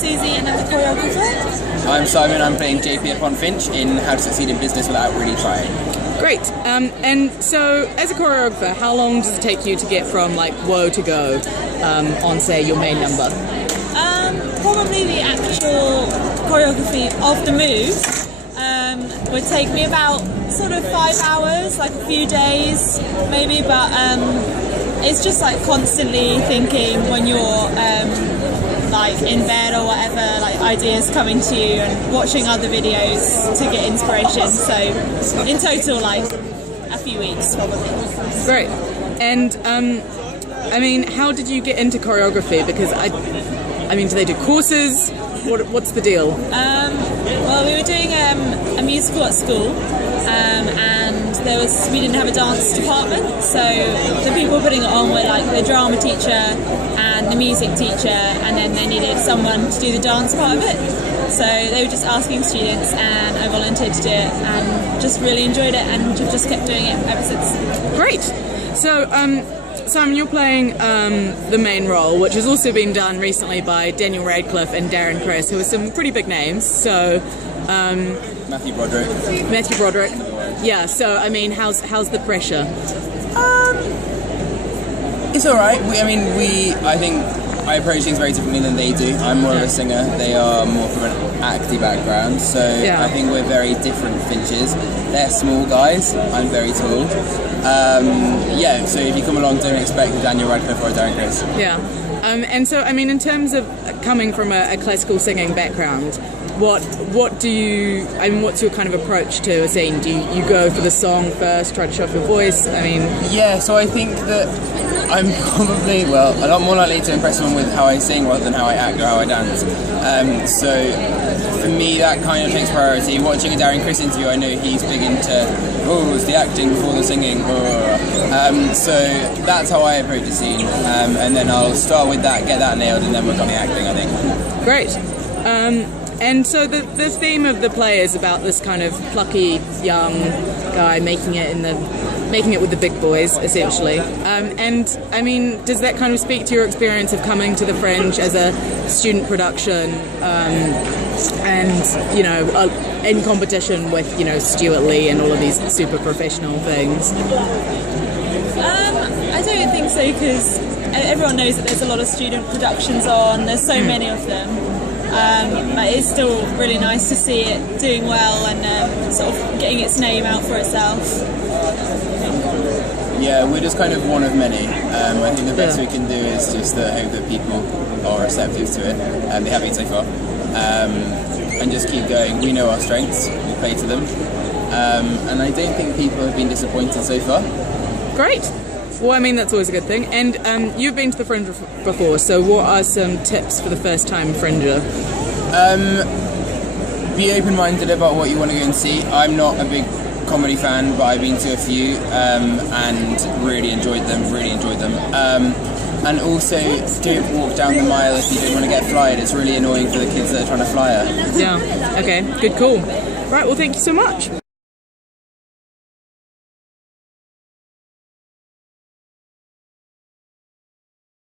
Susie and I'm the choreographer. I'm Simon, I'm playing JP upon Finch in How to Succeed in Business Without Really Trying. Great. And so, as a choreographer, how long does it take you to get from like whoa to go on, say, your main number? Probably the actual choreography of the move would take me about sort of 5 hours, like a few days maybe, but it's just like constantly thinking when you're like in bed or whatever, like ideas coming to you and watching other videos to get inspiration. So in total, like a few weeks probably. Great. And I mean, how did you get into choreography? Because I mean, do they do courses? What's the deal? Well, we were doing a musical at school, and we didn't have a dance department, so the people putting it on were like the drama teacher and the music teacher, and then they needed someone to do the dance part of it. So they were just asking students, and I volunteered to do it, and just really enjoyed it, and have just kept doing it ever since. Great. So, Simon, you're playing the main role, which has also been done recently by Daniel Radcliffe and Darren Criss, who are some pretty big names. So, Matthew Broderick. Yeah. So, I mean, how's the pressure? It's all right. I think I approach things very differently than they do. I'm more of a singer. They are more from an acting background. So yeah. I think we're very different Finches. They're small guys. I'm very tall. So if you come along, don't expect Daniel Radcliffe or Darren Criss. Yeah. And so, I mean, in terms of coming from a classical singing background, what's your kind of approach to a scene? Do you go for the song first, try to show off your voice? I mean... Yeah, so I think that I'm probably, a lot more likely to impress someone with how I sing rather than how I act or how I dance. So for me, that kind of takes priority. Watching a Darren Criss interview, I know he's big into, it's the acting before the singing. So that's how I approach a scene. And then I'll start with that, get that nailed, and then work on the acting, I think. Great. And so the theme of the play is about this kind of plucky young guy making it with the big boys, essentially. And I mean, does that kind of speak to your experience of coming to the Fringe as a student production, and in competition with Stuart Lee and all of these super professional things? I don't think so, because everyone knows that there's a lot of student productions on. There's so many of them. But it's still really nice to see it doing well and sort of getting its name out for itself. Yeah, we're just kind of one of many. I think the best we can do is just hope that people are receptive to it, and they have been so far. And just keep going. We know our strengths, we'll play to them. And I don't think people have been disappointed so far. Great. Well, I mean, that's always a good thing. And you've been to the Fringe before, so what are some tips for the first-time Fringer? Be open-minded about what you want to go and see. I'm not a big comedy fan, but I've been to a few and really enjoyed them. And also, don't walk down the mile if you don't want to get flyed. It's really annoying for the kids that are trying to fly her. Yeah, okay, good call. Right, well, thank you so much.